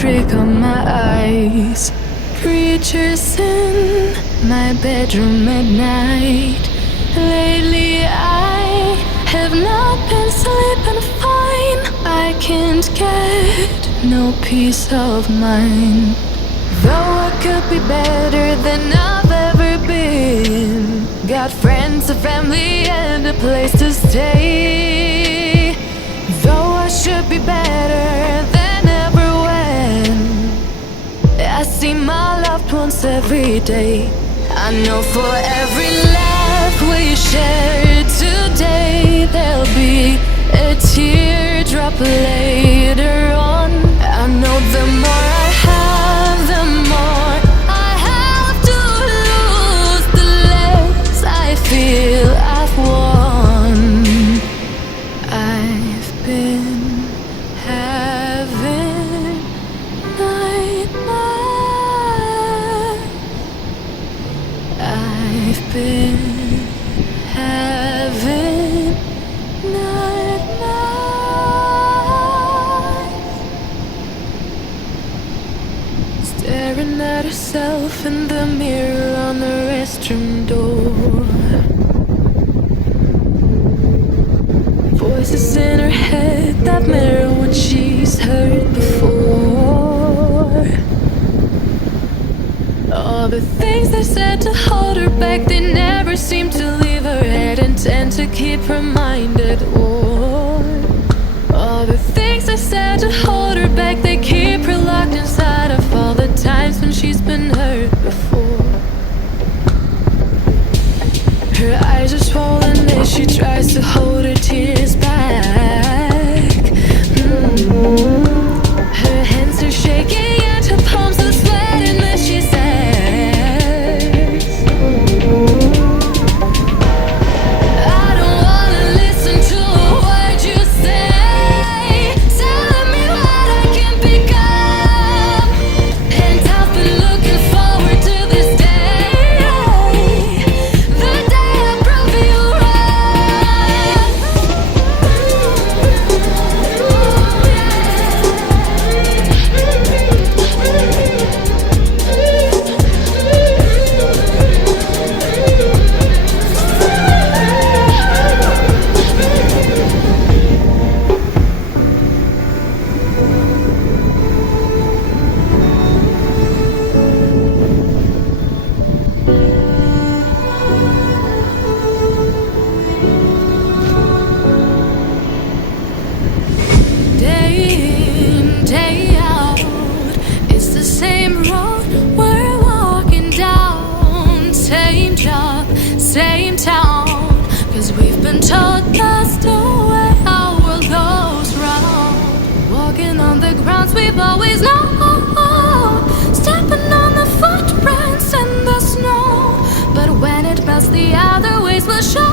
trick on my eyes. Creatures in my bedroom at night. Lately I have not been sleeping fine. I can't get no peace of mind. Though I could be better than I've ever been. Got friends, a family, and a place to stay. Though I should be better than ever when I see my loved ones every day. I know for every laugh we share today, there'll be a teardrop later on. I know the more I have, the more I have to lose, the less I feel I've won. I've been having nightmares. I've been having nightmares. Staring at herself in the mirror on the restroom door. Voices in her head that mirror what she's heard before. All the things they said to hold her back, they never seem to leave her head and tend to keep her mind at war. All the things they said to hold her back, they keep her locked inside of all the times when she's been hurt before. Her eyes are swollen as she tries to hold her tears back. Her hands are shaking and her palms are sweating as she says, I don't wanna listen to a word you say, telling me what I can become. And I've been looking forward to this day, the day I prove you day in, day out. It's the same road we're walking down. Same job, same town. 'Cause we've been told that's the way our world goes round. Walking on the grounds we've always known. Stepping on the footprints in the snow. But when it melts, the other ways will show.